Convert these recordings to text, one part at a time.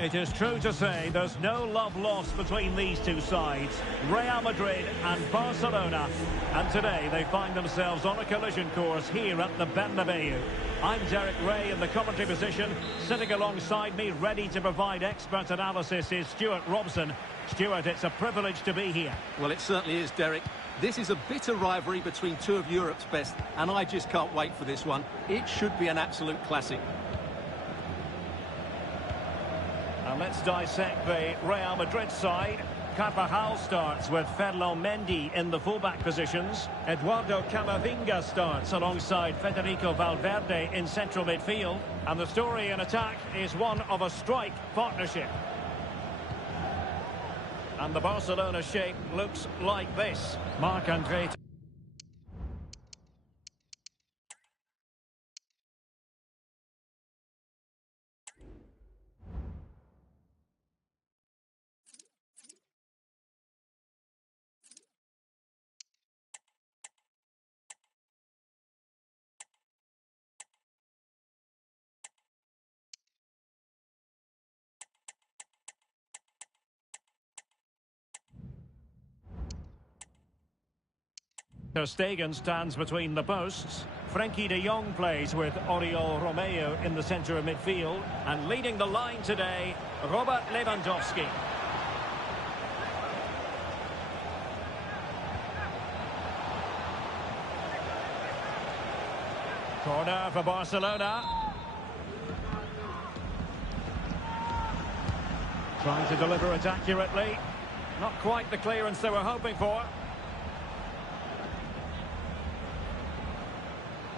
It is true to say there's no love lost between these two sides, Real Madrid and Barcelona. And today they find themselves on a collision course here at the Bernabeu. I'm Derek Ray in the commentary position. Sitting alongside me, ready to provide expert analysis, is Stuart Robson. Stuart, it's a privilege to be here. Well, it certainly is, Derek. This is a bitter rivalry between two of Europe's best, and I just can't wait for this one. It should be an absolute classic. And let's dissect the Real Madrid side. Carvajal starts with Ferland Mendy in the fullback positions. Eduardo Camavinga starts alongside Federico Valverde in central midfield. And the story in attack is one of a strike partnership. And the Barcelona shape looks like this. Marc-André. Ter Stegen stands between the posts. Frenkie de Jong plays with Oriol Romeo in the centre of midfield. And leading the line today, Robert Lewandowski. Corner for Barcelona. Trying to deliver it accurately. Not quite the clearance they were hoping for.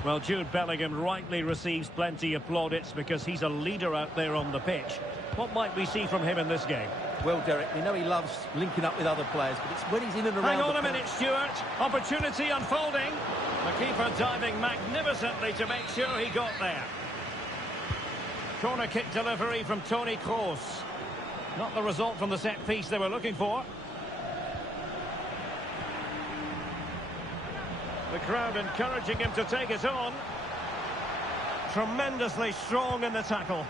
Well, Jude Bellingham rightly receives plenty of plaudits because he's a leader out there on the pitch. What might we see from him in this game? Well, Derek, we know he loves linking up with other players, but it's when he's in and around. Hang on a minute, Stuart. Opportunity unfolding. The keeper diving magnificently to make sure he got there. Corner kick delivery from Toni Kroos. Not the result from the set piece they were looking for. The crowd encouraging him to take it on. Tremendously strong in the tackle.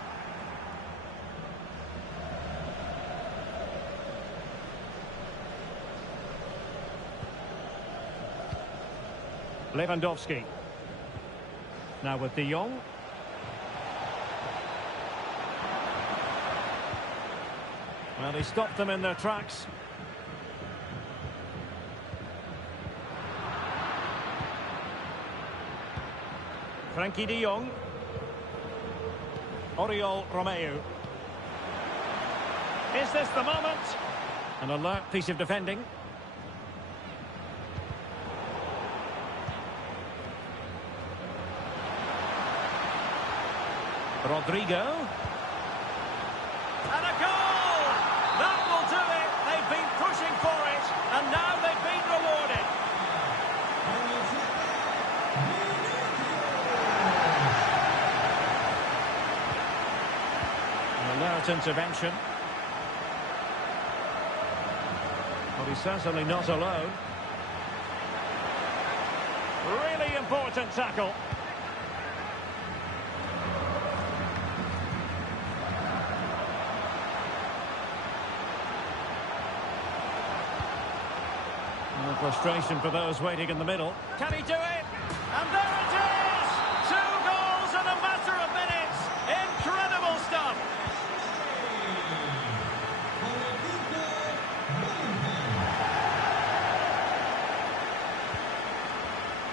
Lewandowski. Now with de Jong. Well, he stopped them in their tracks. Frenkie de Jong. Oriol Romeo. Is this the moment? An alert piece of defending. Rodrigo. And a goal! That will do it. They've been pushing for it, and now they've been rewarded. An alert intervention. Well, he's certainly not alone. Really important tackle. Frustration for those waiting in the middle. Can he do it? And there it is! 2 goals in a matter of minutes. Incredible stuff.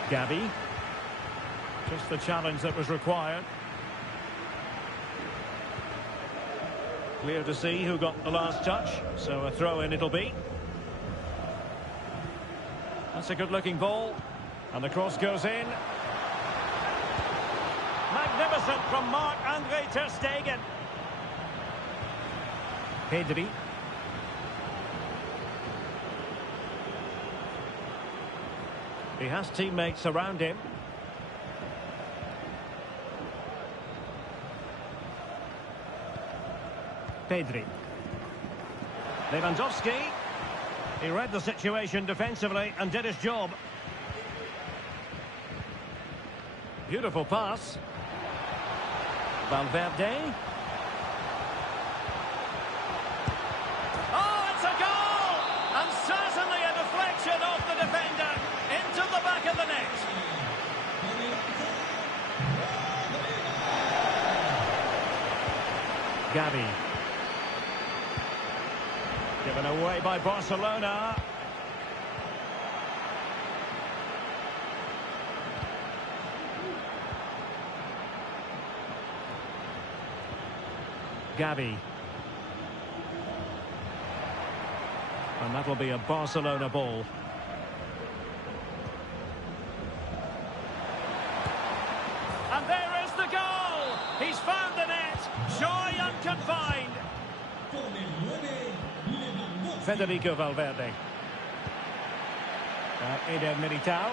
Gabby. Just the challenge that was required. Clear to see who got the last touch, so a throw-in it'll be. That's a good-looking ball, and the cross goes in. Magnificent from Marc-Andre ter Stegen. Pedri. He has teammates around him. Pedri. Lewandowski. He read the situation defensively and did his job. Beautiful pass. Valverde. Oh, it's a goal! And certainly a deflection off the defender into the back of the net. Gavi. Given away by Barcelona. Gavi. And that will be a Barcelona ball. And there is the goal! He's found the net! Joy unconfined! Federico Valverde. Eder Militao.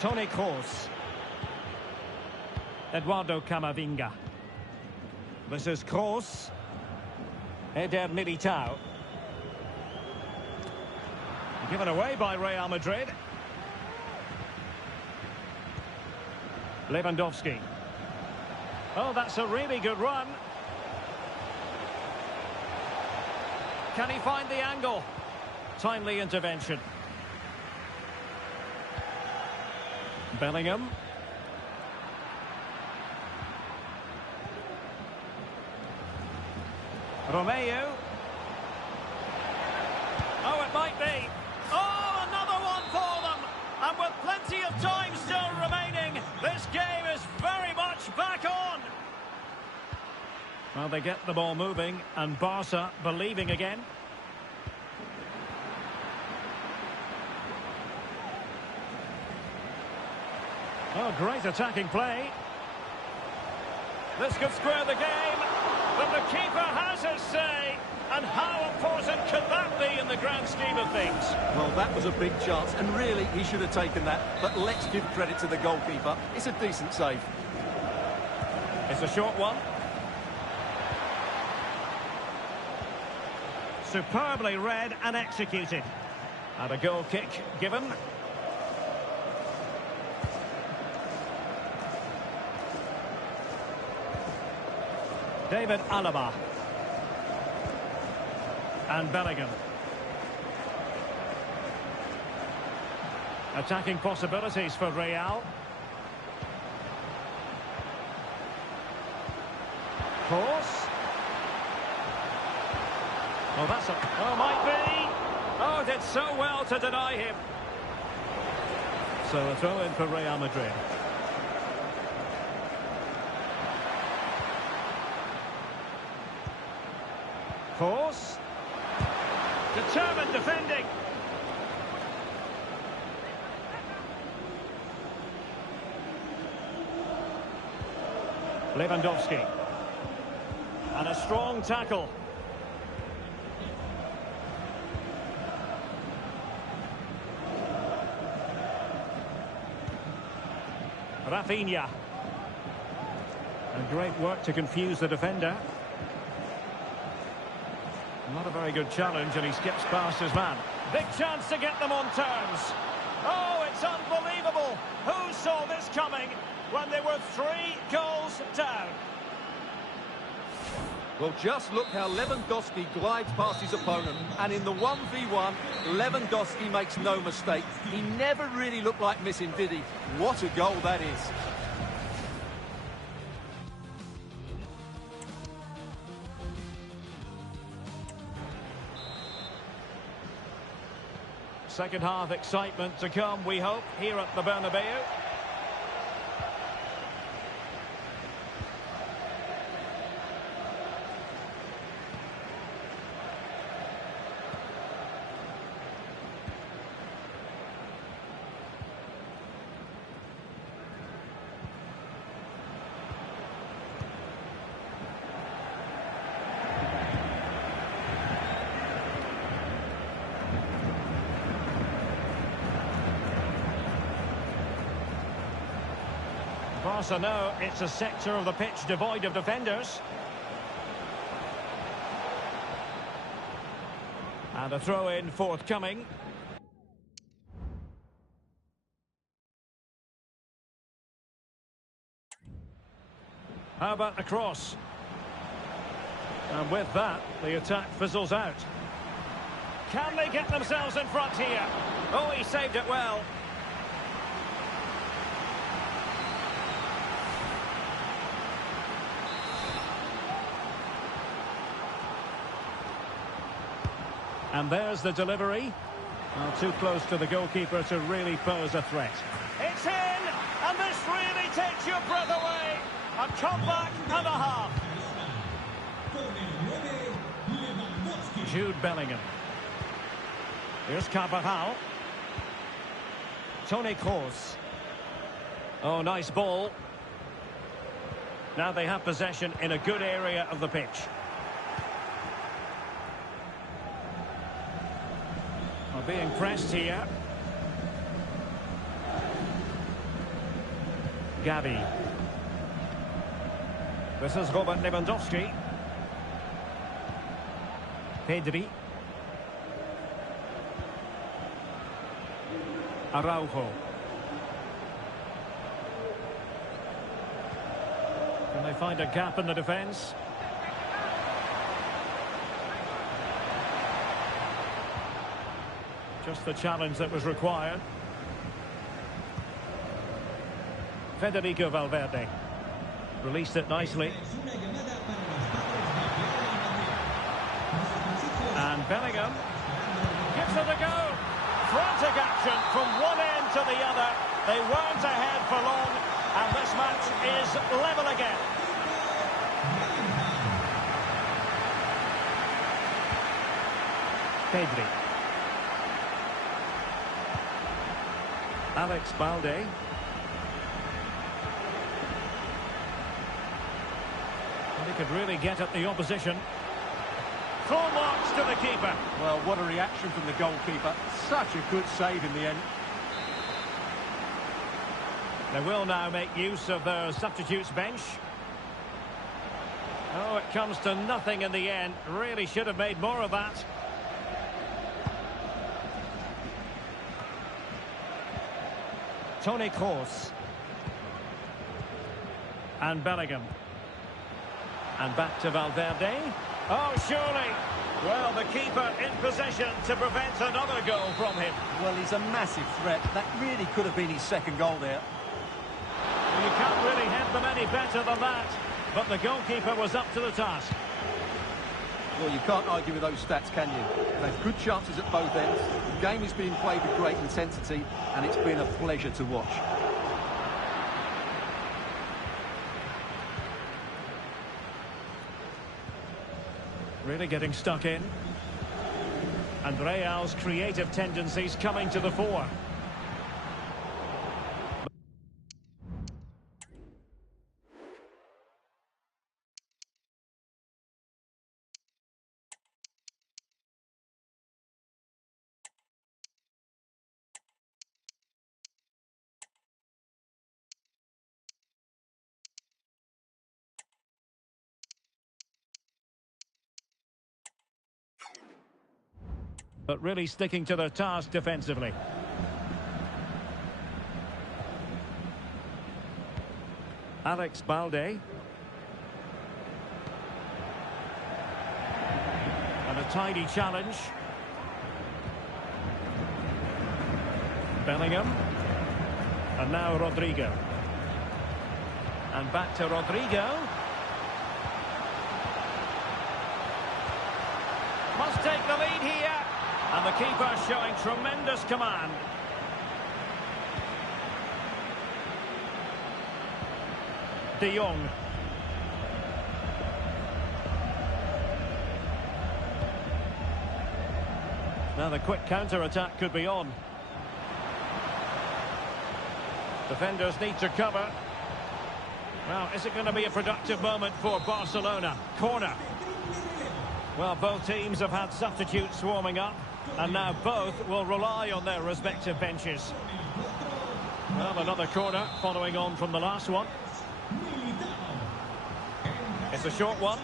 Toni Kroos. Eduardo Camavinga. This is Kroos. Eder Militao. Given away by Real Madrid. Lewandowski. Oh, that's a really good run. Can he find the angle? Timely intervention. Bellingham. Romeo. Oh, it might be. Oh, another one for them. And with plenty of time still remaining, this game is very much back on. Well, they get the ball moving, and Barca believing again. Oh, great attacking play. This could square the game, but the keeper has his say. And how important could that be in the grand scheme of things? Well, that was a big chance, and really, he should have taken that. But let's give credit to the goalkeeper. It's a decent save. It's a short one. Superbly read and executed. And a goal kick given. David Alaba. And Bellingham. Attacking possibilities for Real. Kroos. Oh, that's a... Oh, might be. Oh, did so well to deny him. So a throw in for Real Madrid. Kroos. Determined defending. Lewandowski. And a strong tackle. Rafinha. And great work to confuse the defender. Not a very good challenge, and he skips past his man. Big chance to get them on terms. Oh, it's unbelievable. Who saw this coming when they were 3 goals down? Well, just look how Lewandowski glides past his opponent, and in the 1v1, Lewandowski makes no mistake. He never really looked like missing, did he? What a goal that is. Second half excitement to come, we hope, here at the Bernabeu. Barca know it's a sector of the pitch devoid of defenders. And a throw-in forthcoming. How about the cross? And with that, the attack fizzles out. Can they get themselves in front here? Oh, he saved it well. And there's the delivery. Well, too close to the goalkeeper to really pose a threat. It's in! And this really takes your breath away. A comeback and a half. Jude Bellingham. Here's Carvajal. Toni Kroos. Oh, nice ball. Now they have possession in a good area of the pitch. Being pressed here. Gavi. This is Robert Lewandowski. Pedri. Araujo. Can they find a gap in the defence? Just the challenge that was required. Federico Valverde. Released it nicely. And Bellingham gives it a go. Frantic action from one end to the other. They weren't ahead for long, and this match is level again. Pedri. Alex Balde. And he could really get at the opposition. Full marks to the keeper. Well, what a reaction from the goalkeeper. Such a good save in the end. They will now make use of their substitutes bench. Oh, it comes to nothing in the end. Really should have made more of that. Toni Kroos. And Bellingham. And back to Valverde. Oh, surely. Well, the keeper in possession to prevent another goal from him. Well, he's a massive threat. That really could have been his second goal there. Well, you can't really head them any better than that. But the goalkeeper was up to the task. Well, you can't argue with those stats, can you? They've good chances at both ends. The game is being played with great intensity, and it's been a pleasure to watch. Really getting stuck in. And Real's creative tendencies coming to the fore. But really sticking to their task defensively. Alex Balde. A tidy challenge. Bellingham. And now Rodrigo. And back to Rodrigo. Must take the lead here. And the keeper showing tremendous command. De Jong. Now the quick counter-attack could be on. Defenders need to cover. Well, is it going to be a productive moment for Barcelona? Corner. Well, both teams have had substitutes warming up, and now both will rely on their respective benches. Well, another corner following on from the last one. It's a short one.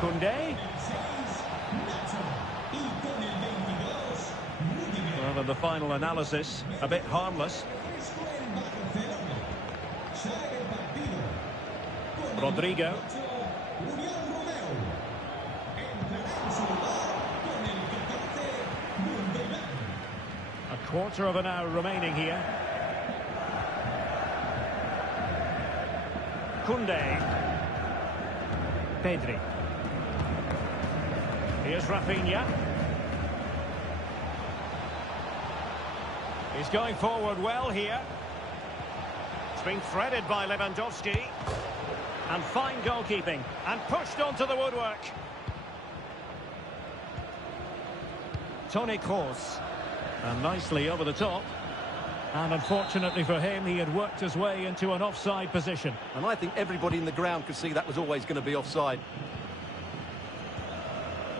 Koundé. Well, in the final analysis, a bit harmless. Rodrigo. A quarter of an hour remaining here. Koundé. Pedri. Here's Rafinha. He's going forward well here. It's been threaded by Lewandowski. And fine goalkeeping. And pushed onto the woodwork. Toni Kroos. And nicely over the top. And unfortunately for him, he had worked his way into an offside position. And I think everybody in the ground could see that was always going to be offside.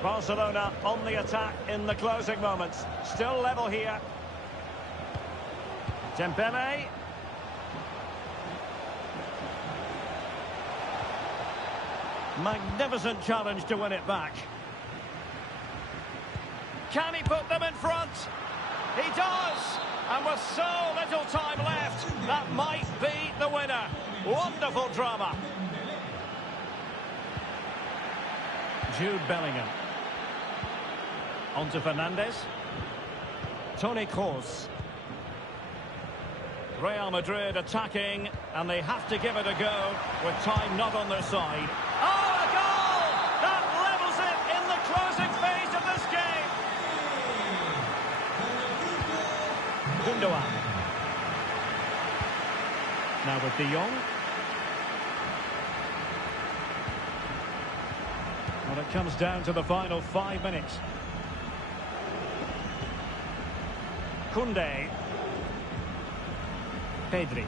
Barcelona on the attack in the closing moments. Still level here. Dembele. Magnificent challenge to win it back. Can he put them in front? He does! And with so little time left, that might be the winner. Wonderful drama. Jude Bellingham. On to Fernandes. Toni Kroos. Real Madrid attacking, and they have to give it a go with time not on their side. Oh, a goal! That levels it in the closing phase of this game. Gundogan. Now with De Jong. Well, it comes down to the final 5 minutes. Koundé. Pedri.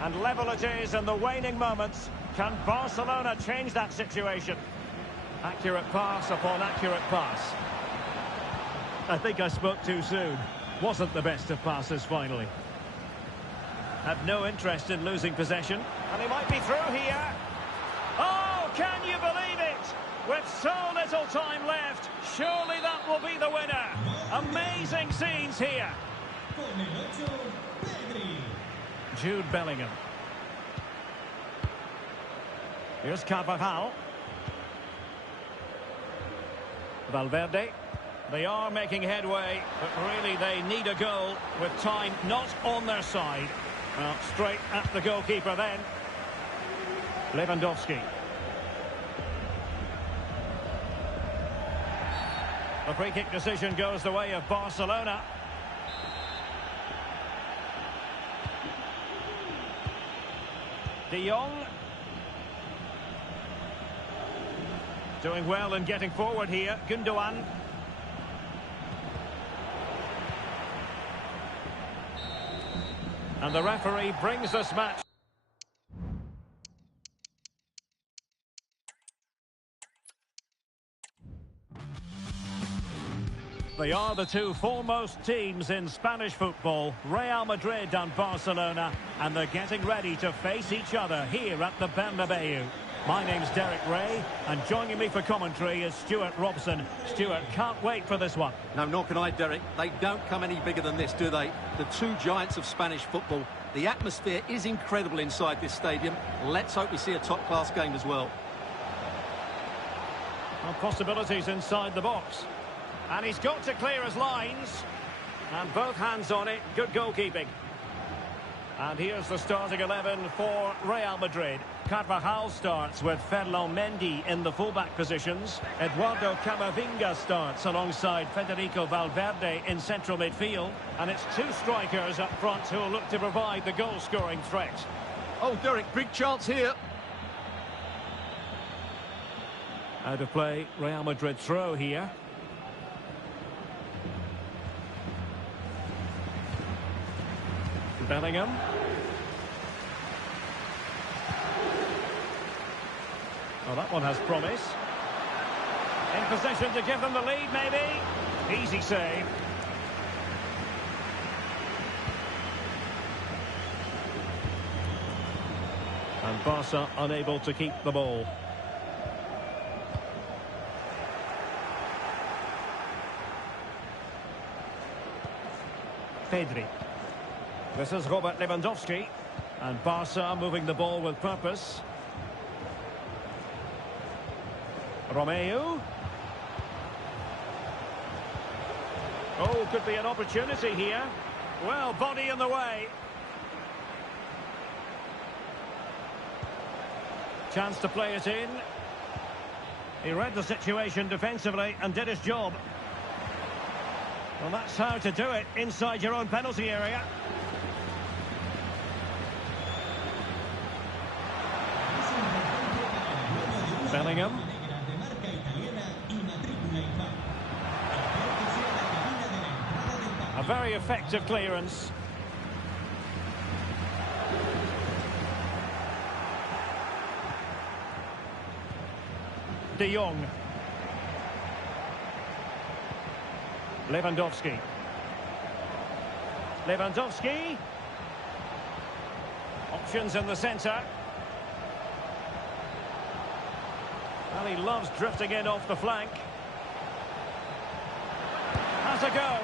And level it is in the waning moments. Can Barcelona change that situation? Accurate pass upon accurate pass. I think I spoke too soon. Wasn't the best of passes finally. Had no interest in losing possession. And he might be through here. Oh, can you believe it? With so little time left, surely that will be the winner. Amazing scenes here. Jude Bellingham. Here's Carvajal. Valverde. They are making headway, but really they need a goal with time not on their side. Well, straight at the goalkeeper then. Lewandowski. The free kick decision goes the way of Barcelona. De Jong. Doing well and getting forward here. Gundogan. And the referee brings this match. They are the two foremost teams in Spanish football, Real Madrid and Barcelona, and they're getting ready to face each other here at the Bernabeu. My name's Derek Ray, and joining me for commentary is Stuart Robson. Stuart, can't wait for this one. No, nor can I, Derek. They don't come any bigger than this, do they? The two giants of Spanish football. The atmosphere is incredible inside this stadium. Let's hope we see a top-class game as well. Well, possibilities inside the box. And he's got to clear his lines. And both hands on it. Good goalkeeping. And here's the starting 11 for Real Madrid. Carvajal starts with Ferland Mendy in the fullback positions. Eduardo Camavinga starts alongside Federico Valverde in central midfield. And it's two strikers up front who will look to provide the goal-scoring threat. Oh, Derek, big chance here. Out of play, Real Madrid throw here. Bellingham. Well, that one has promise. In position to give them the lead, maybe. Easy save. And Barca unable to keep the ball. Pedri. This is Robert Lewandowski. And Barca moving the ball with purpose. Romeu. Oh, could be an opportunity here. Well, body in the way. Chance to play it in. He read the situation defensively and did his job. Well, that's how to do it inside your own penalty area. Bellingham. A very effective clearance. De Jong. Lewandowski. Lewandowski. Options in the centre. Well, he loves drifting in off the flank. Has a go.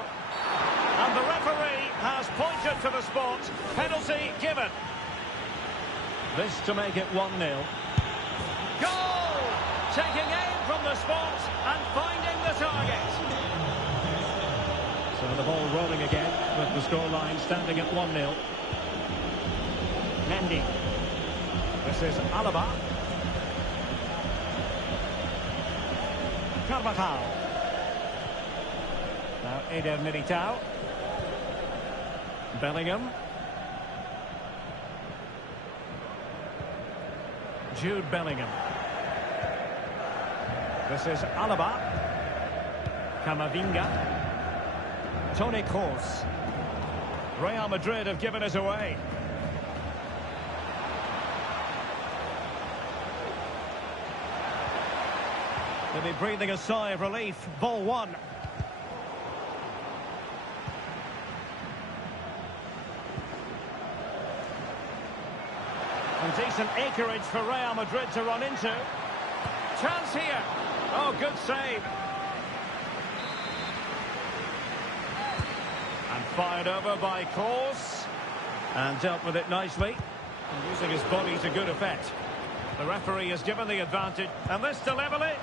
And the referee has pointed to the spot. Penalty given. This to make it 1-0. Goal! Taking aim from the spot and finding the target. So the ball rolling again with the scoreline standing at 1-0. Mendy. This is Alaba. Carvajal. Now Eder Militao. Bellingham. Jude Bellingham. This is Alaba. Camavinga. Toni Kroos. Real Madrid have given us away. They'll be breathing a sigh of relief. Ball one. And decent acreage for Real Madrid to run into. Chance here. Oh, good save. And fired over by Kroos. And dealt with it nicely. And using his body to good effect. The referee has given the advantage. And this to level it.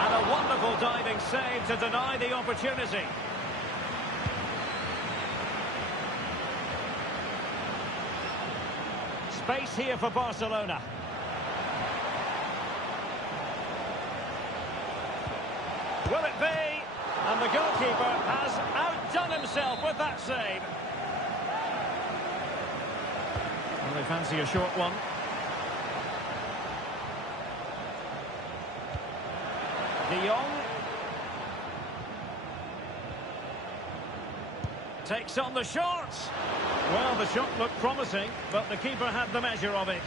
And a wonderful diving save to deny the opportunity. Space here for Barcelona. Will it be? And the goalkeeper has outdone himself with that save. Well, they fancy a short one. De Jong. Takes on the shot. Well, the shot looked promising, but the keeper had the measure of it.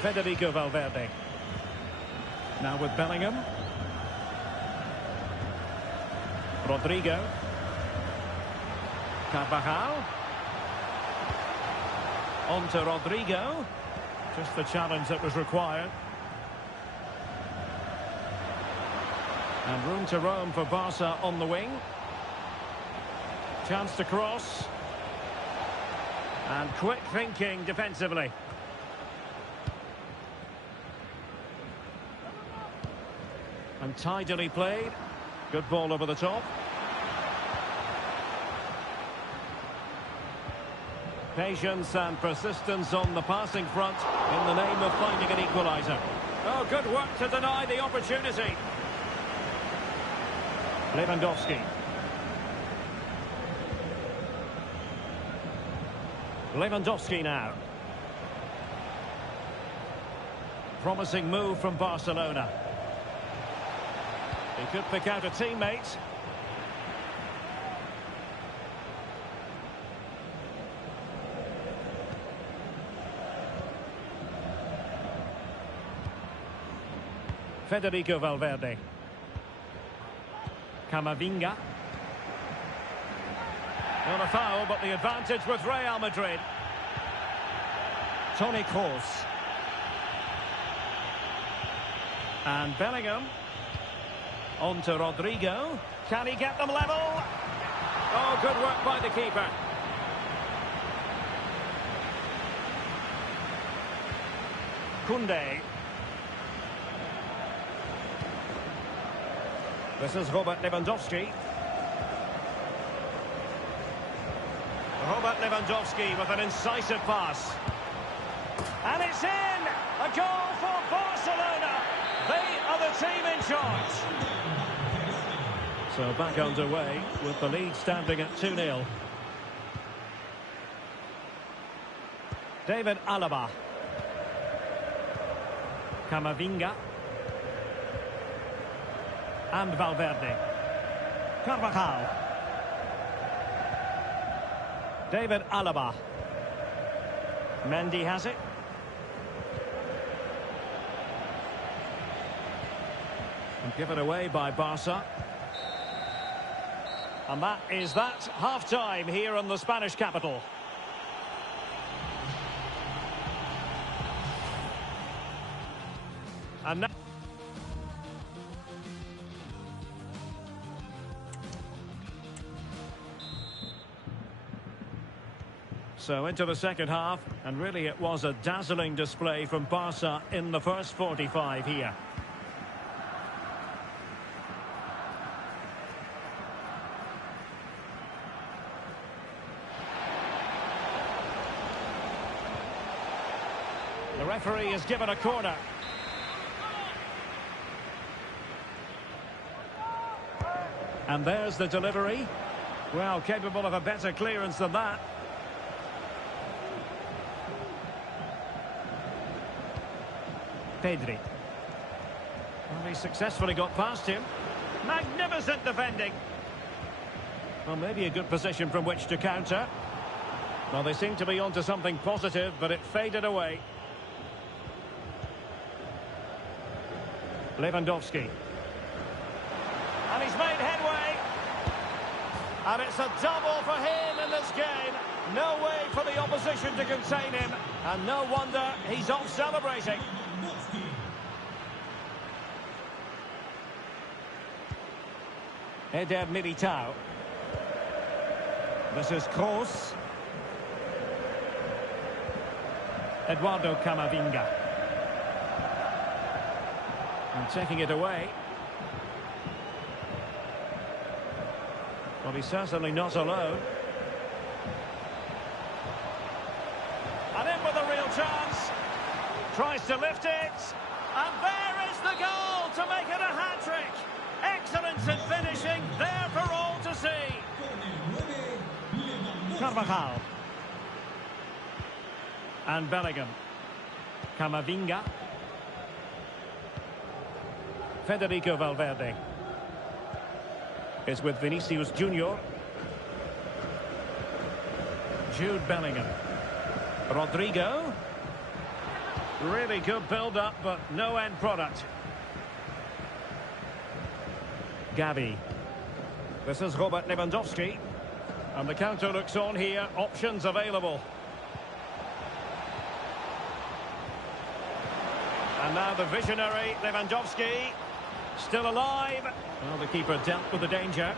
Federico Valverde. Now with Bellingham. Rodrigo. Carvajal. On to Rodrigo. Just the challenge that was required. And room to roam for Barca on the wing. Chance to cross. And quick thinking defensively. And tidily played. Good ball over the top. Patience and persistence on the passing front in the name of finding an equaliser. Oh, good work to deny the opportunity. Lewandowski. Lewandowski now. Promising move from Barcelona. He could pick out a teammate. Federico Valverde. Camavinga. Not a foul, but the advantage with Real Madrid. Toni Kroos. And Bellingham. On to Rodrigo. Can he get them level? Oh, good work by the keeper. Koundé. This is Robert Lewandowski. Robert Lewandowski with an incisive pass. And it's in! A goal for Barcelona! They are the team in charge. So back underway with the lead standing at 2-0. David Alaba. Camavinga. And Valverde. Carvajal. David Alaba. Mendy has it. And given away by Barca. And that is that. Half-time here in the Spanish capital. And now... So into the second half, and really it was a dazzling display from Barca in the first 45 here. The referee is given a corner. And there's the delivery. Well, capable of a better clearance than that. Pedri. Well, he successfully got past him. Magnificent defending. Well, maybe a good position from which to counter. Well, they seem to be onto something positive, but it faded away. Lewandowski. And he's made headway. And it's a double for him in this game. No way for the opposition to contain him. And no wonder he's off celebrating. Eder Militao. This is Kroos. Eduardo Camavinga. And taking it away. Well, he's certainly not alone. And in with a real chance. Tries to lift it. And there is the goal to make it a hat-trick. Excellence in finishing, there for all to see. Carvajal. And Bellingham. Camavinga. Federico Valverde is with Vinicius Junior. Jude Bellingham. Rodrigo. Really good build-up, but no end product. Gavi. This is Robert Lewandowski. And the counter looks on here. Options available. And now the visionary Lewandowski. Still alive. Well, the keeper dealt with the danger.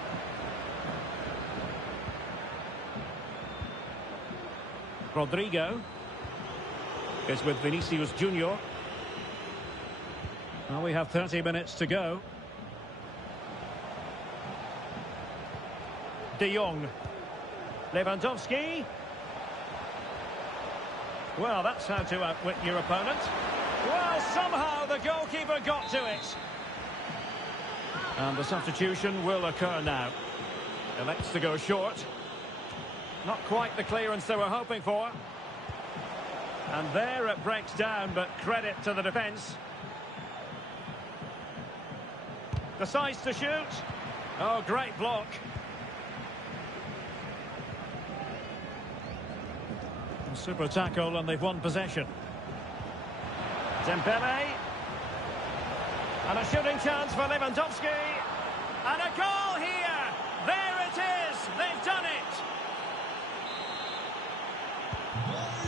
Rodrigo is with Vinicius Junior. Well, we have 30 minutes to go. De Jong. Lewandowski. Well, that's how to outwit your opponent. Well, somehow the goalkeeper got to it. And the substitution will occur now. Elects to go short. Not quite the clearance they were hoping for. And there it breaks down, but credit to the defence. Decides to shoot. Oh, great block. Super tackle, and they've won possession. Dembele. And a shooting chance for Lewandowski. And a goal here. There it is. They've done it.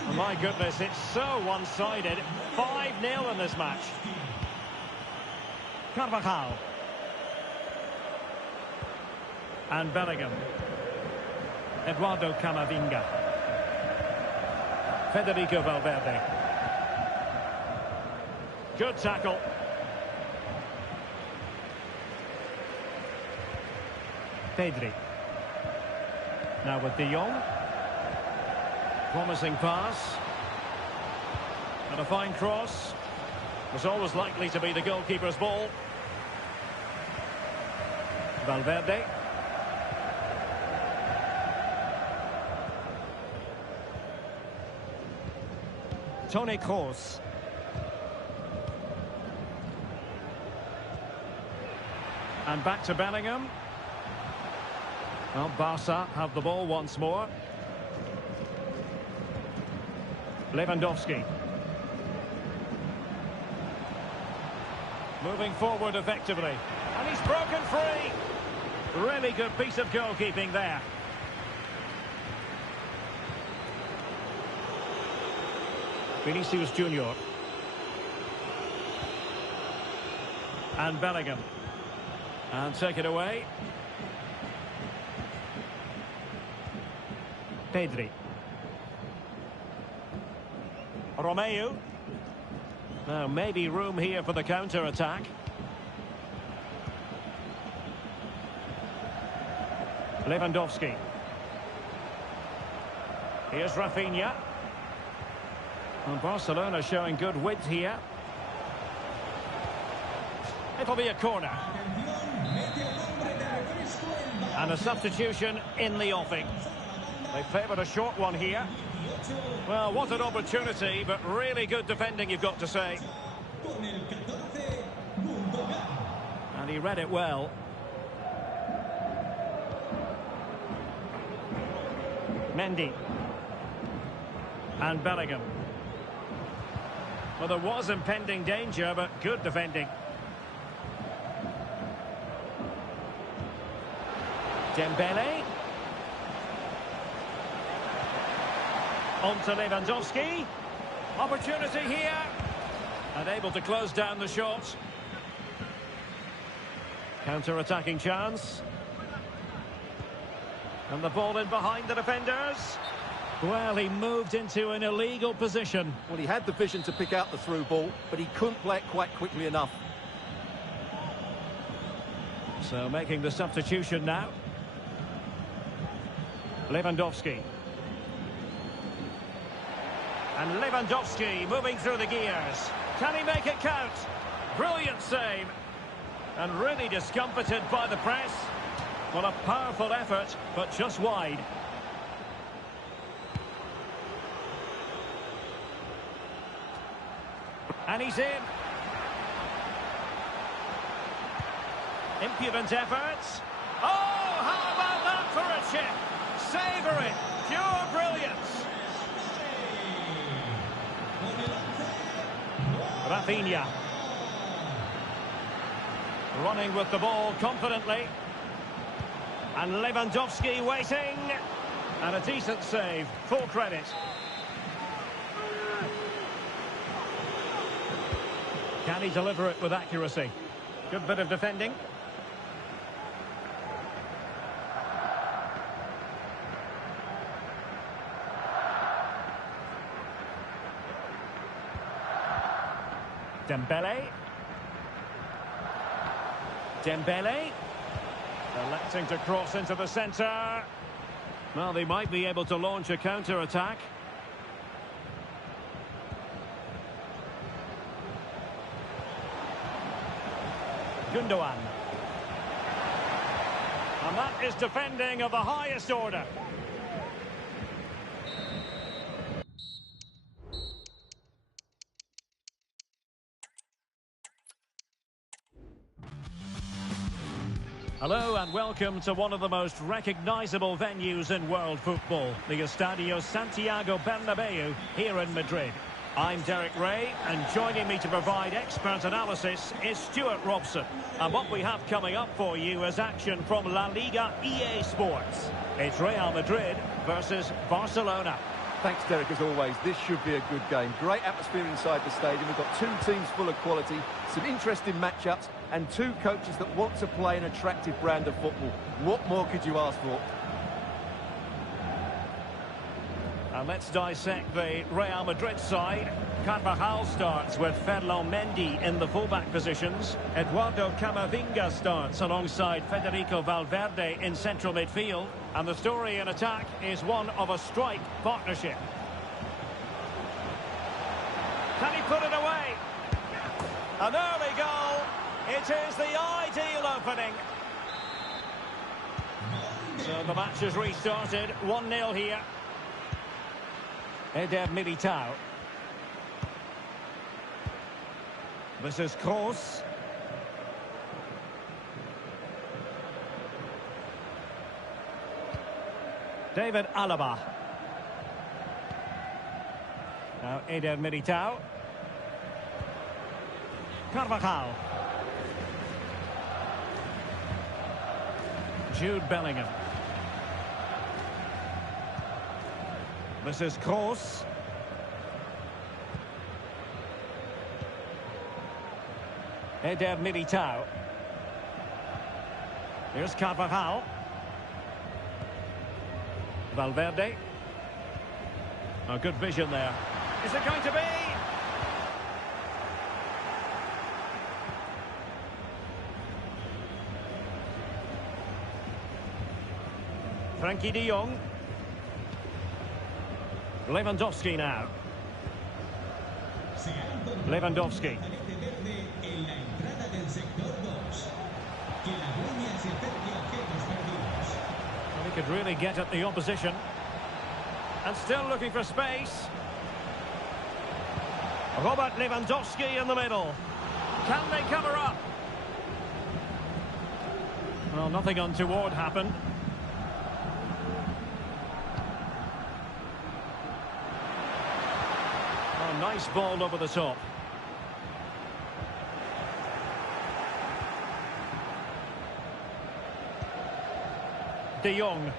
Oh, my goodness, it's so one-sided. 5-0 in this match. Carvajal. And Bellingham. Eduardo Camavinga. Federico Valverde. Good tackle. Pedri. Now with De Jong. Promising pass. And a fine cross. Was always likely to be the goalkeeper's ball. Valverde. Toni Kroos. And back to Bellingham. Well, Barca have the ball once more. Lewandowski. Moving forward effectively. And he's broken free. Really good piece of goalkeeping there. Vinicius Junior. And Bellingham. And take it away. Pedri. Romeu. Now maybe room here for the counter-attack. Lewandowski. Here's Rafinha. And Barcelona showing good width here. It'll be a corner. And a substitution in the offing. They favoured a short one here. Well, what an opportunity, but really good defending, you've got to say. And he read it well. Mendy. And Bellingham. Well, there was impending danger, but good defending. Dembele. On to Lewandowski. Opportunity here. And able to close down the shot. Counter-attacking chance. And the ball in behind the defenders. Well, he moved into an illegal position. Well, he had the vision to pick out the through ball, but he couldn't play it quite quickly enough. So making the substitution now. Lewandowski. And Lewandowski moving through the gears. Can he make it count? Brilliant save. And really discomfited by the press. Well, a powerful effort, but just wide. And he's in. Impudent efforts. Oh, how about that for a chip? Savoury, pure brilliance. Rafinha. Running with the ball confidently. And Lewandowski waiting. And a decent save, full credit. Can he deliver it with accuracy? Good bit of defending. Dembele. Dembele. Electing to cross into the centre. Well, they might be able to launch a counter-attack. Gundogan. And that is defending of the highest order. Hello and welcome to one of the most recognisable venues in world football, the Estadio Santiago Bernabeu here in Madrid. I'm Derek Ray, and joining me to provide expert analysis is Stuart Robson. And what we have coming up for you is action from La Liga EA Sports. It's Real Madrid versus Barcelona. Thanks, Derek, as always. This should be a good game. Great atmosphere inside the stadium. We've got two teams full of quality, some interesting matchups, and two coaches that want to play an attractive brand of football. What more could you ask for? And let's dissect the Real Madrid side. Carvajal starts with Ferland Mendy in the fullback positions. Eduardo Camavinga starts alongside Federico Valverde in central midfield. And the story in attack is one of a strike partnership. Can he put it away? An early goal. It is the ideal opening. So the match has restarted. 1-0 here. Eder Militao. This is Kroos. David Alaba. Now Eder Militao. Carvajal. Jude Bellingham. This is Kroos. Eder Militao. Here's Carvajal. Valverde. A good vision there. Is it going to be? Frankie de Jong. Lewandowski now. Lewandowski. Well, he could really get at the opposition. And still looking for space. Robert Lewandowski in the middle. Can they cover up? Well, nothing untoward happened. Oh, nice ball over the top. De Jong.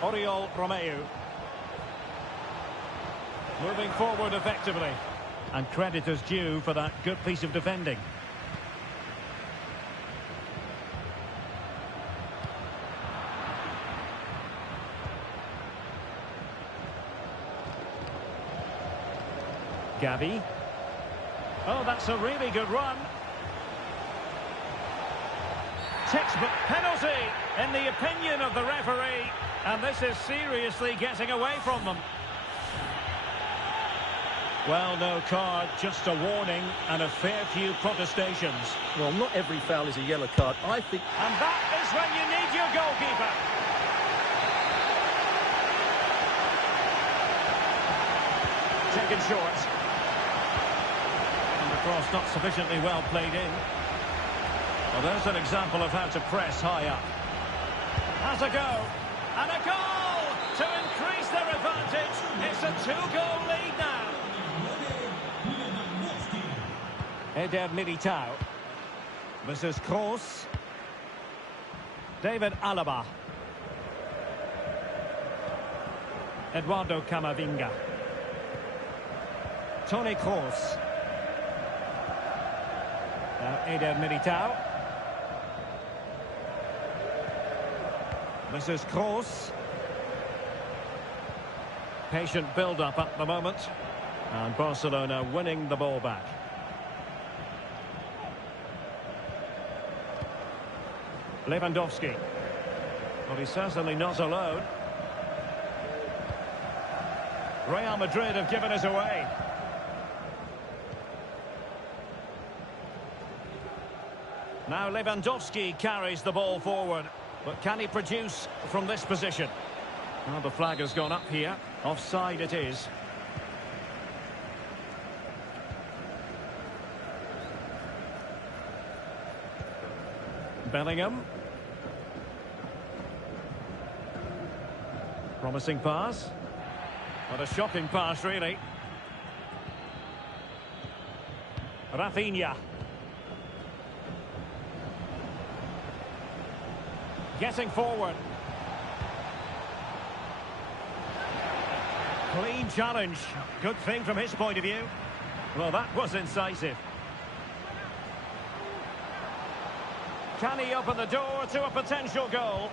Oriol Romeu. Moving forward effectively. And credit is due for that good piece of defending. Gavi. Oh, that's a really good run. Textbook penalty, in the opinion of the referee. And this is seriously getting away from them. Well, no card, just a warning and a fair few protestations. Well, not every foul is a yellow card, I think. And that is when you need your goalkeeper. Taken short. And the cross not sufficiently well played in. Well, there's an example of how to press high up. Has a go. And a goal to increase their advantage. It's a 2-goal lead now. Eder Militao. This is Kroos. David Alaba. Eduardo Camavinga. Toni Kroos. Now Eder Militao. This is Kroos. Patient build-up at the moment. And Barcelona winning the ball back. Lewandowski. Well, he's certainly not alone. Real Madrid have given us away. Now Lewandowski carries the ball forward. But can he produce from this position? Well, the flag has gone up here. Offside it is. Bellingham. Promising pass. What a shocking pass, really. Rafinha. Getting forward. Clean challenge. Good thing from his point of view. Well, that was incisive. Can he open the door to a potential goal?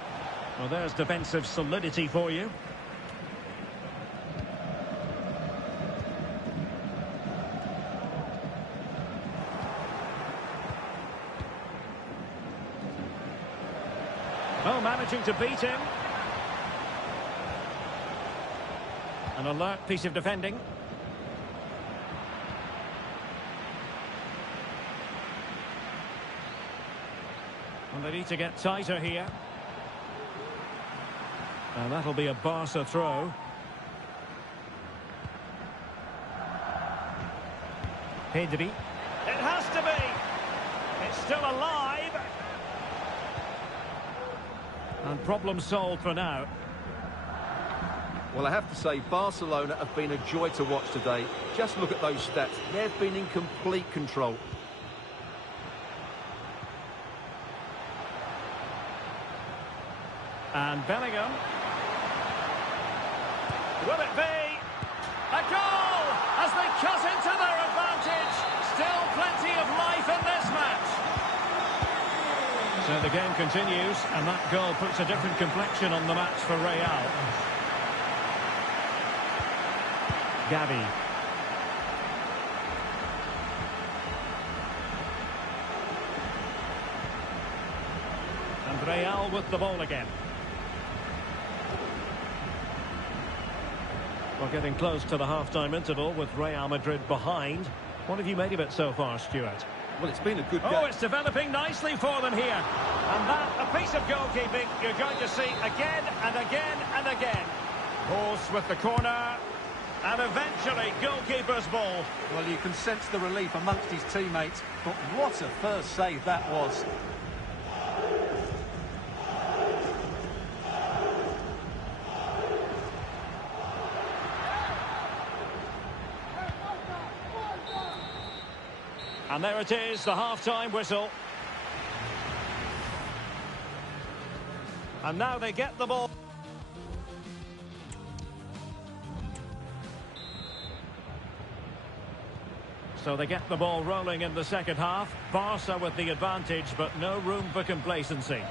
Well, there's defensive solidity for you. Oh, managing to beat him. An alert piece of defending. And they need to get tighter here. And that'll be a Barca throw. Pedri. It has to be. It's still alive. And problem solved for now. Well, I have to say, Barcelona have been a joy to watch today. Just look at those stats. They've been in complete control. And Bellingham. Will it be a goal as they cut into their advantage? Still plenty of life in this match. So the game continues, and that goal puts a different complexion on the match for Real. Gavi. And Real with the ball again. We're getting close to the half-time interval with Real Madrid behind. What have you made of it so far, Stuart? Well, it's been a good game. Oh, it's developing nicely for them here. And that, a piece of goalkeeping you're going to see again and again and again. Horse with the corner. And eventually, goalkeeper's ball. Well, you can sense the relief amongst his teammates. But what a first save that was. And there it is, the half-time whistle. And now they get the ball. So they get the ball rolling in the second half. Barca with the advantage, but no room for complacency.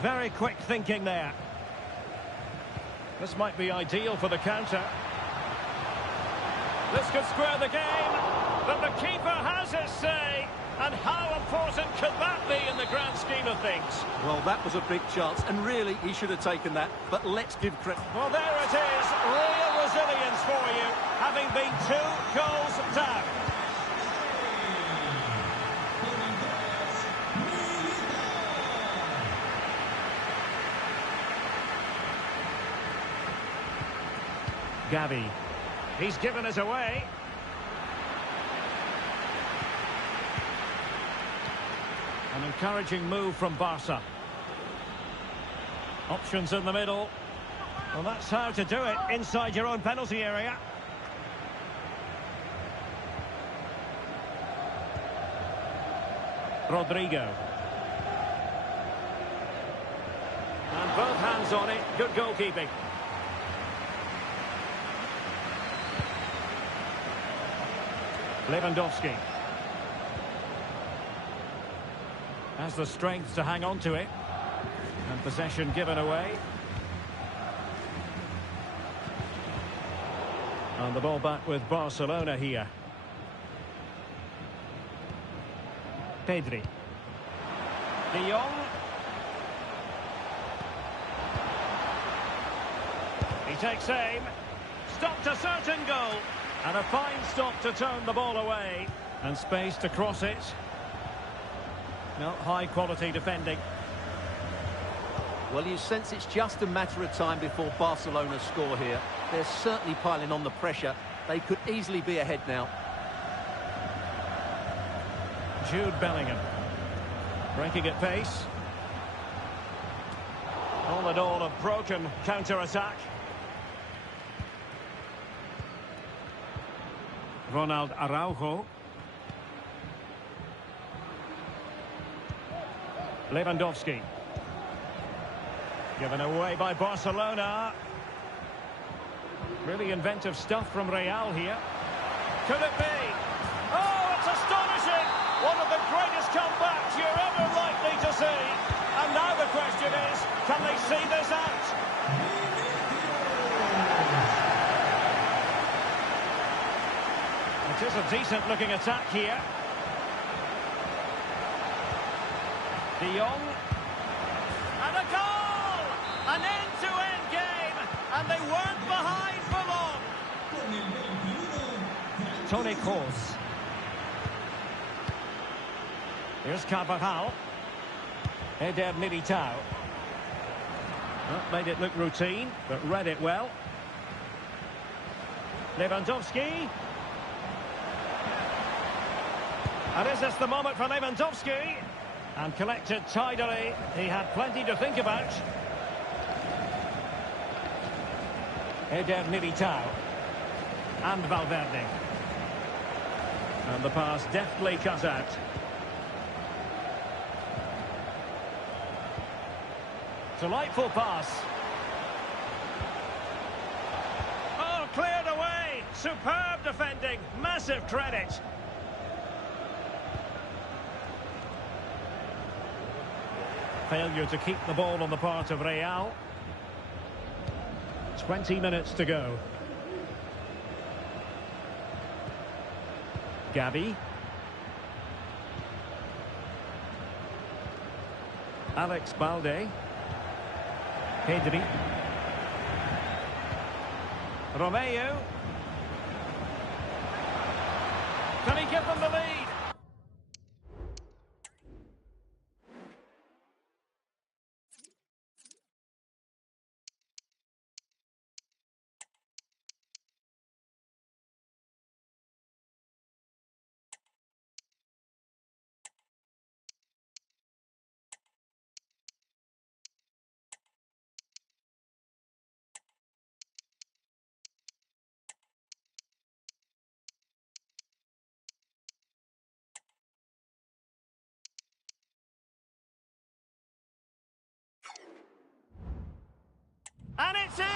Very quick thinking there. This might be ideal for the counter. This could square the game, but the keeper has his say. And how important could that be in the grand scheme of things? Well, that was a big chance, and really, he should have taken that. But let's give credit. Well, there it is. Real resilience for you, having been 2 goals down. Gavi. He's given us away. An encouraging move from Barca. Options in the middle. Well, that's how to do it inside your own penalty area. Rodrigo. And both hands on it. Good goalkeeping. Lewandowski. Has the strength to hang on to it. And possession given away. And the ball back with Barcelona here. Pedri. De Jong. He takes aim. Stopped a certain goal. And a fine stop to turn the ball away. And space to cross it. No, high quality defending. Well, you sense it's just a matter of time before Barcelona score here. They're certainly piling on the pressure. They could easily be ahead now. Jude Bellingham. Breaking at pace. All in all, a broken counter-attack. Ronald Araujo. Lewandowski. Given away by Barcelona. Really inventive stuff from Real here. Could it be? Oh, it's astonishing! One of the greatest comebacks you're ever likely to see. And now the question is, can they see this out? It is a decent-looking attack here. De Jong. And a goal! An end-to-end game, and they weren't behind for long. Toni Kroos. Here's Carvajal. Eder Militao. That made it look routine, but read it well. Lewandowski. And is this the moment for Lewandowski? And collected tidily. He had plenty to think about. Eder Militao. And Valverde. And the pass deftly cut out. Delightful pass. Oh, cleared away. Superb defending. Massive credit. Failure to keep the ball on the part of Real. 20 minutes to go. Gavi. Alex Balde. Pedri. Romeo. Can he give them the lead? And it's in!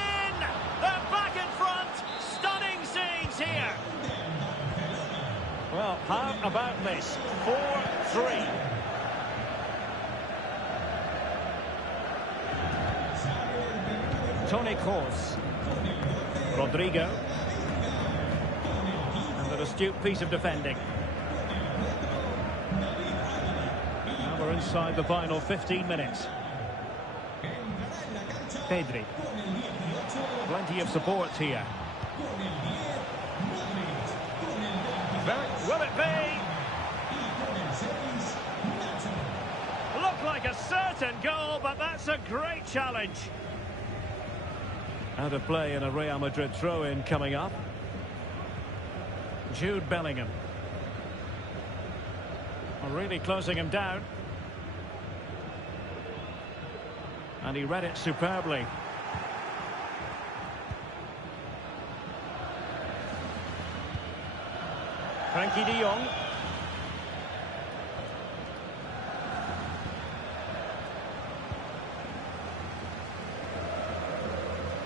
They're back in front! Stunning scenes here! Well, how about this? 4-3. Toni Kroos. Rodrigo. And an astute piece of defending. Now we're inside the final 15 minutes. Pedri. Plenty of support here. Will it be? Looked like a certain goal, but that's a great challenge. Out of play in a Real Madrid throw-in coming up. Jude Bellingham. Really closing him down. And he read it superbly. Frankie de Jong.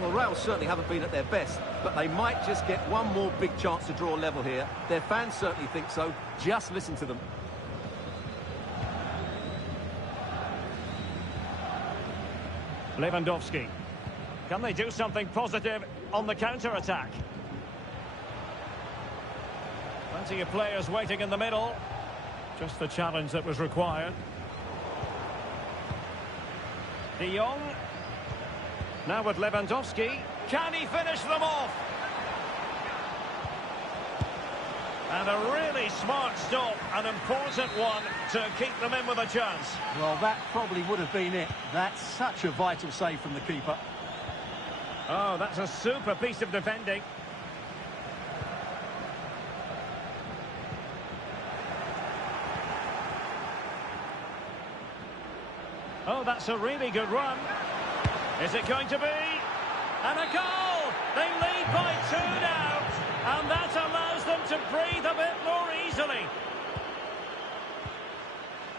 Well, Real certainly haven't been at their best, but they might just get one more big chance to draw level here. Their fans certainly think so. Just listen to them. Lewandowski. Can they do something positive on the counter-attack? Plenty of players waiting in the middle. Just the challenge that was required. De Jong. Now with Lewandowski. Can he finish them off? And a really smart stop, an important one to keep them in with a chance. Well, that probably would have been it. That's such a vital save from the keeper. Oh, that's a super piece of defending. Oh, that's a really good run. Is it going to be? And a goal! They lead by 2 now. And that allows them to breathe a bit more easily.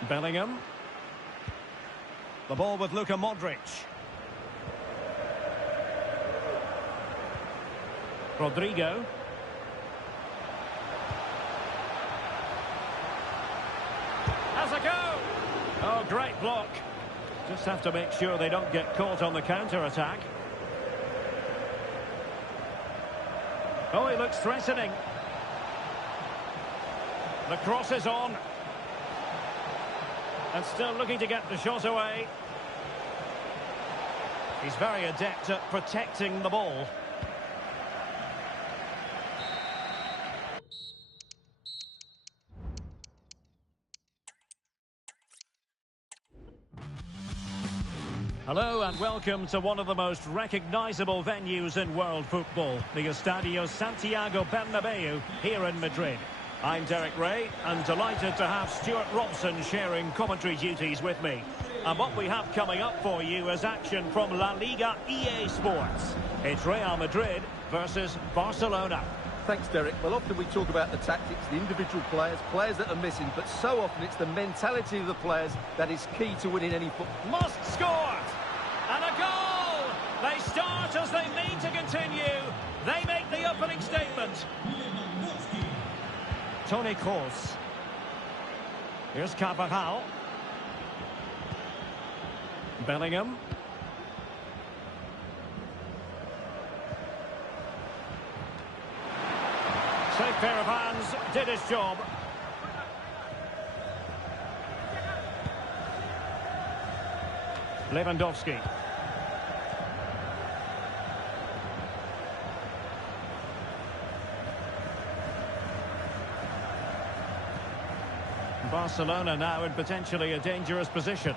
Bellingham. The ball with Luka Modric. Rodrigo. Has a go! Oh, great block. Just have to make sure they don't get caught on the counter-attack. Oh, he looks threatening. The cross is on. And still looking to get the shot away. He's very adept at protecting the ball. Hello and welcome to one of the most recognisable venues in world football, the Estadio Santiago Bernabeu here in Madrid. I'm Derek Ray and delighted to have Stuart Robson sharing commentary duties with me. And what we have coming up for you is action from La Liga EA Sports. It's Real Madrid versus Barcelona. Thanks, Derek. Well, often we talk about the tactics, the individual players that are missing, but so often it's the mentality of the players that is key to winning any football. Must score! And a goal! They start as they mean to continue. They make the opening statement. Toni Kroos. Here's Carvajal. Bellingham. Safe pair of hands, did his job. Lewandowski. Barcelona now in potentially a dangerous position.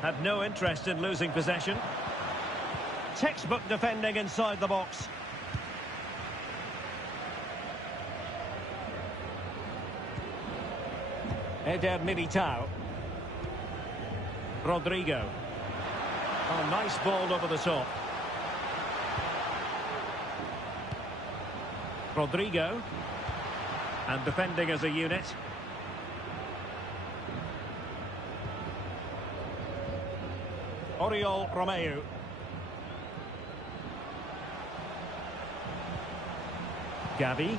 Had no interest in losing possession. Textbook defending inside the box. Eder Militao. Rodrigo. Oh, nice ball over the top. Rodrigo. And defending as a unit. Oriol Romeu. Gavi.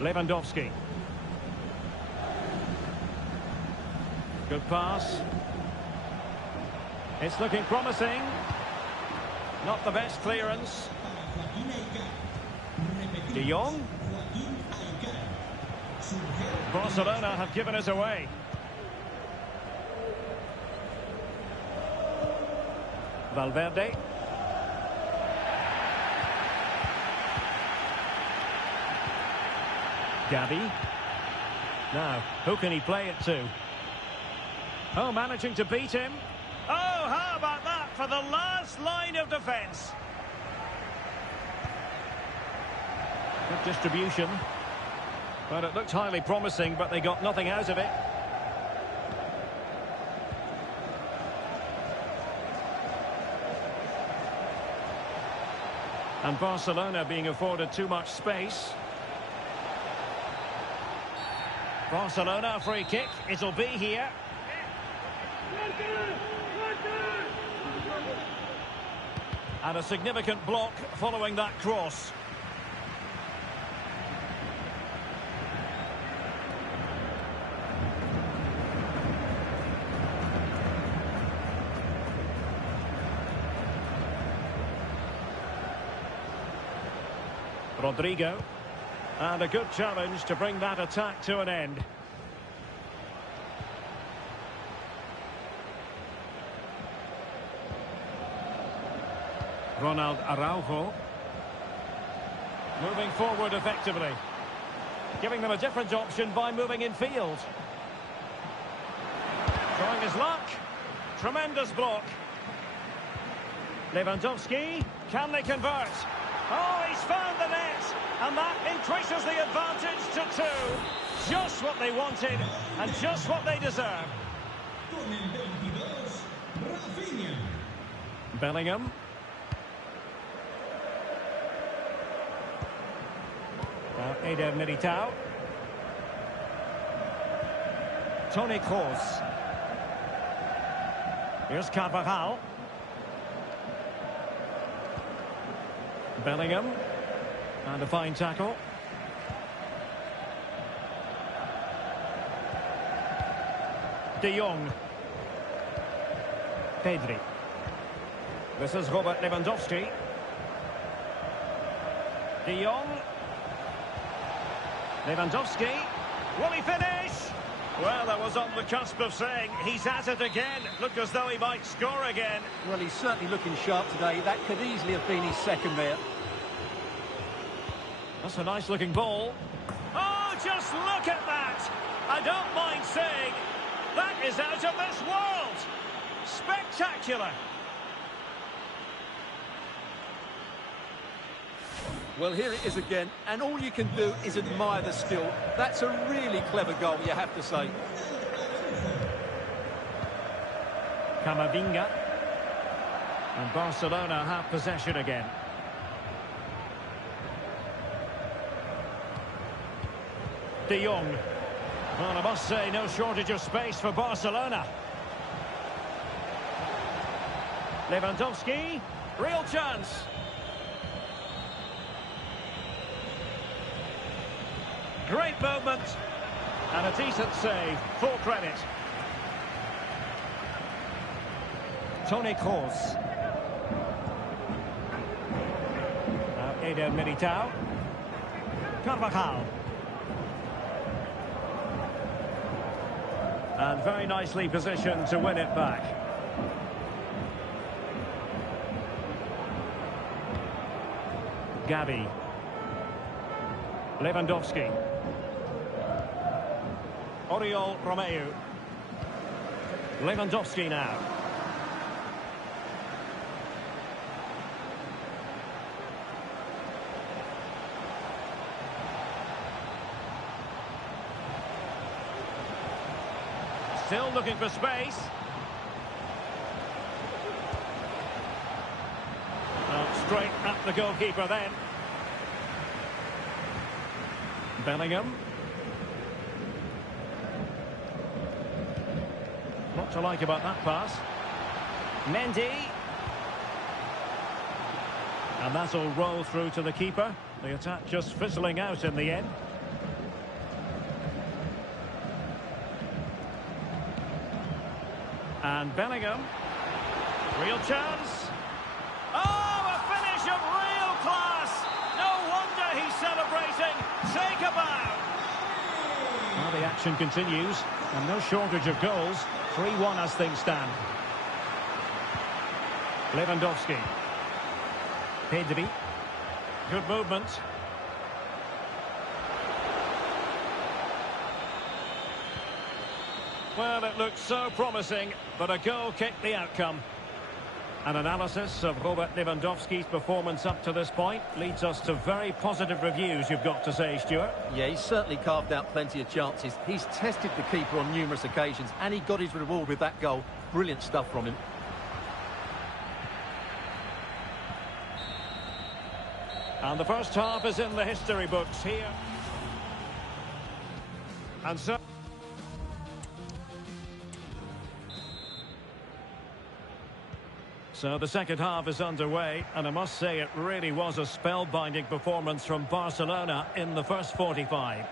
Lewandowski. Good pass. It's looking promising. Not the best clearance. De Jong. Barcelona have given us away. Valverde. Gavi. Now, who can he play it to? Oh, managing to beat him. Oh, how about that for the last line of defence? Good distribution. Well, it looked highly promising, but they got nothing out of it. And Barcelona being afforded too much space. Barcelona, a free kick. It'll be here. And a significant block following that cross. Rodrigo. And a good challenge to bring that attack to an end. Ronald Araujo. Moving forward effectively. Giving them a different option by moving in field. Trying his luck. Tremendous block. Lewandowski. Can they convert? Oh, he's found the net. And that increases the advantage to 2. Just what they wanted and just what they deserve. Bellingham. Now Eder Militao. Toni Kroos. Here's Carvajal. Bellingham. And a fine tackle. De Jong. Pedri. This is Robert Lewandowski. De Jong. Lewandowski. Will he finish? Well, that was on the cusp of saying he's at it again. Look as though he might score again. Well, he's certainly looking sharp today. That could easily have been his second there. That's a nice-looking ball. Oh, just look at that! I don't mind saying, that is out of this world! Spectacular! Well, here it is again, and all you can do is admire the skill. That's a really clever goal, you have to say. Camavinga. And Barcelona have possession again. De Jong. Well, I must say, no shortage of space for Barcelona. Lewandowski. Real chance. Great movement. And a decent save. Full credit. Toni Kroos. Now Eder Militao. Carvajal. And very nicely positioned to win it back. Gavi. Lewandowski. Oriol Romeu. Lewandowski now. Still looking for space. Straight at the goalkeeper then. Bellingham. Lot to like about that pass. Mendy. And that'll roll through to the keeper. The attack just fizzling out in the end. And Bellingham. Real chance. Oh, a finish of real class. No wonder he's celebrating. Take a bow. Well, the action continues. And no shortage of goals. 3-1 as things stand. Lewandowski. Pedri. Good movement. Well, it looked so promising, but a goal kicked the outcome. An analysis of Robert Lewandowski's performance up to this point leads us to very positive reviews, you've got to say, Stuart. Yeah, he's certainly carved out plenty of chances. He's tested the keeper on numerous occasions, and he got his reward with that goal. Brilliant stuff from him. And the first half is in the history books here. And so... So the second half is underway, and I must say it really was a spellbinding performance from Barcelona in the first 45.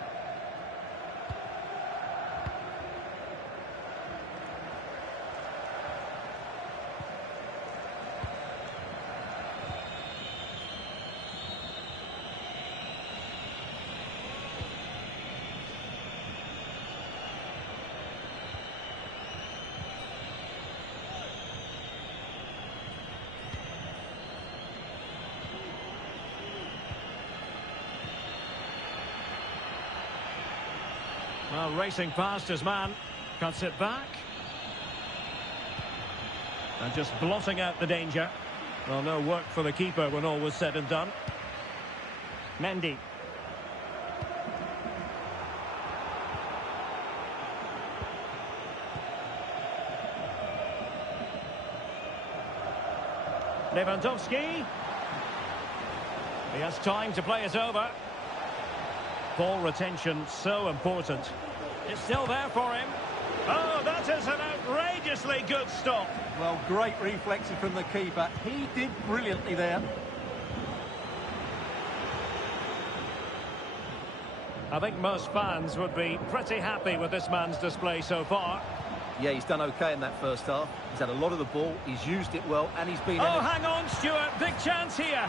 Well, racing past his man, cuts it back. And just blotting out the danger. Well, no work for the keeper when all was said and done. Mendy. Lewandowski. He has time to play it over. Ball retention so important. It's still there for him. Oh, that is an outrageously good stop. Well, great reflexes from the keeper. He did brilliantly there. I think most fans would be pretty happy with this man's display so far. Yeah, he's done okay in that first half. He's had a lot of the ball, he's used it well, and he's been... Oh, hang on, Stuart. Big chance here.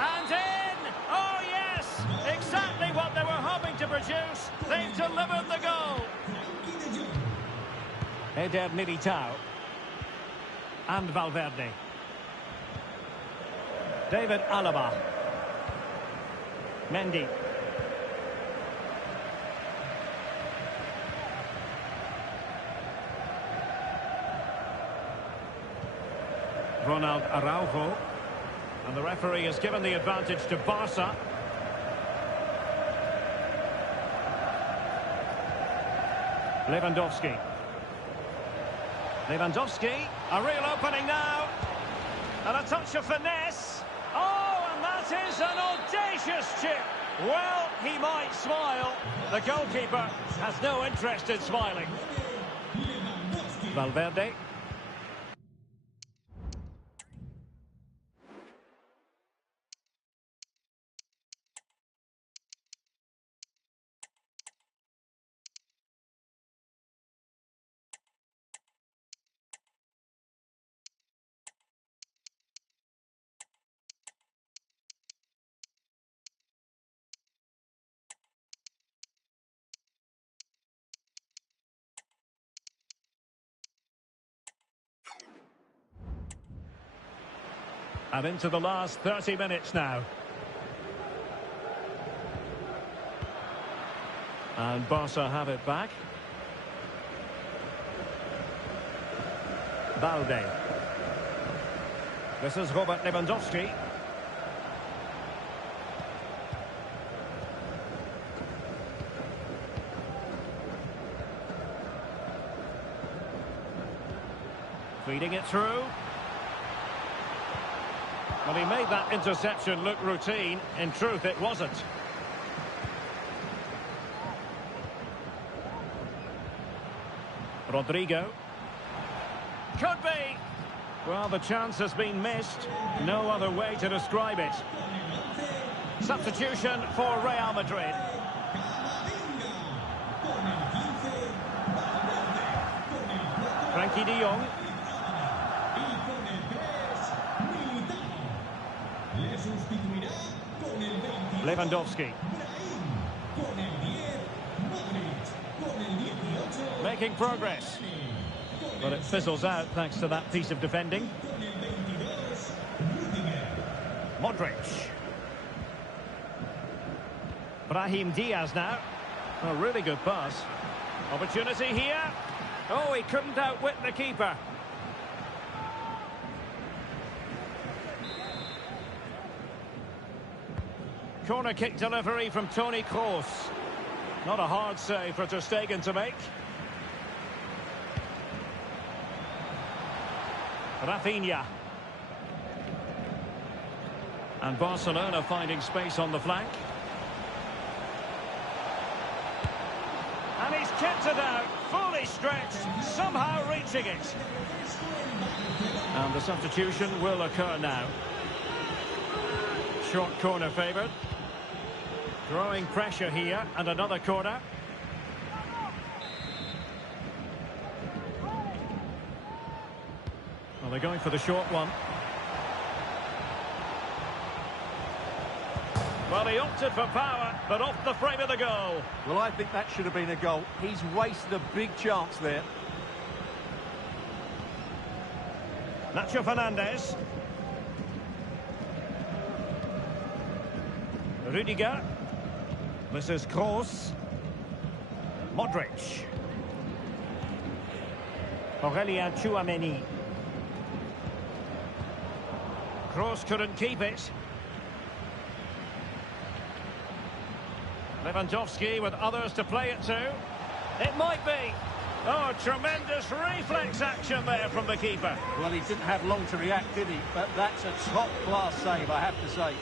And in! Oh, yes! Exactly what they were hoping to produce. They've delivered the goal. Eder Militao. And Valverde. David Alaba. Mendy. Ronald Araujo. And the referee has given the advantage to Barca. Lewandowski. Lewandowski, a real opening now. And a touch of finesse. Oh, and that is an audacious chip. Well, he might smile. The goalkeeper has no interest in smiling. Valverde. And into the last 30 minutes now. And Barca have it back. Balde. This is Robert Lewandowski. Feeding it through. Well, he made that interception look routine. In truth, it wasn't. Rodrigo. Could be. Well, the chance has been missed. No other way to describe it. Substitution for Real Madrid. Frankie de Jong. Lewandowski. Making progress. But it fizzles out thanks to that piece of defending. Modric. Brahim Diaz now. A really good pass. Opportunity here. Oh, he couldn't outwit the keeper. Corner kick delivery from Toni Kroos. Not a hard save for Ter Stegen to make. Rafinha. And Barcelona finding space on the flank. And he's kept it out, fully stretched, somehow reaching it. And the substitution will occur now. Short corner favoured. Growing pressure here, and another corner. Well, they're going for the short one. Well, he opted for power, but off the frame of the goal. Well, I think that should have been a goal. He's wasted a big chance there. Nacho Fernandez. Rudiger. This is Kroos. Modric. Aurelien Tchouameni. Kroos couldn't keep it. Lewandowski with others to play it to. It might be. Oh, tremendous reflex action there from the keeper. Well, he didn't have long to react, did he? But that's a top-class save, I have to say.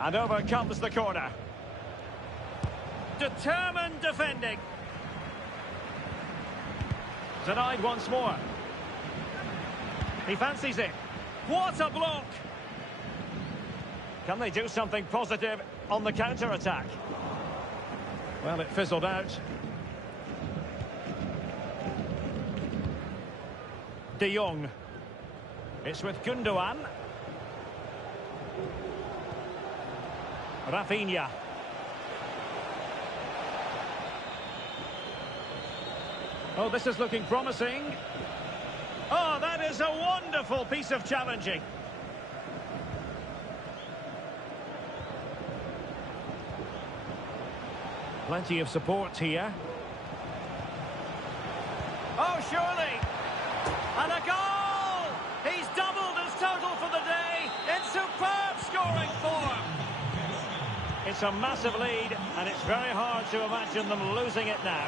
And over comes the corner. Determined defending. Denied once more. He fancies it. What a block! Can they do something positive on the counter-attack? Well, it fizzled out. De Jong. It's with Gundogan. Rafinha. Oh, this is looking promising. Oh, that is a wonderful piece of challenging. Plenty of support here. Oh, surely. And a goal! He's doubled his total for the day in superb scoring form. It's a massive lead, and it's very hard to imagine them losing it now.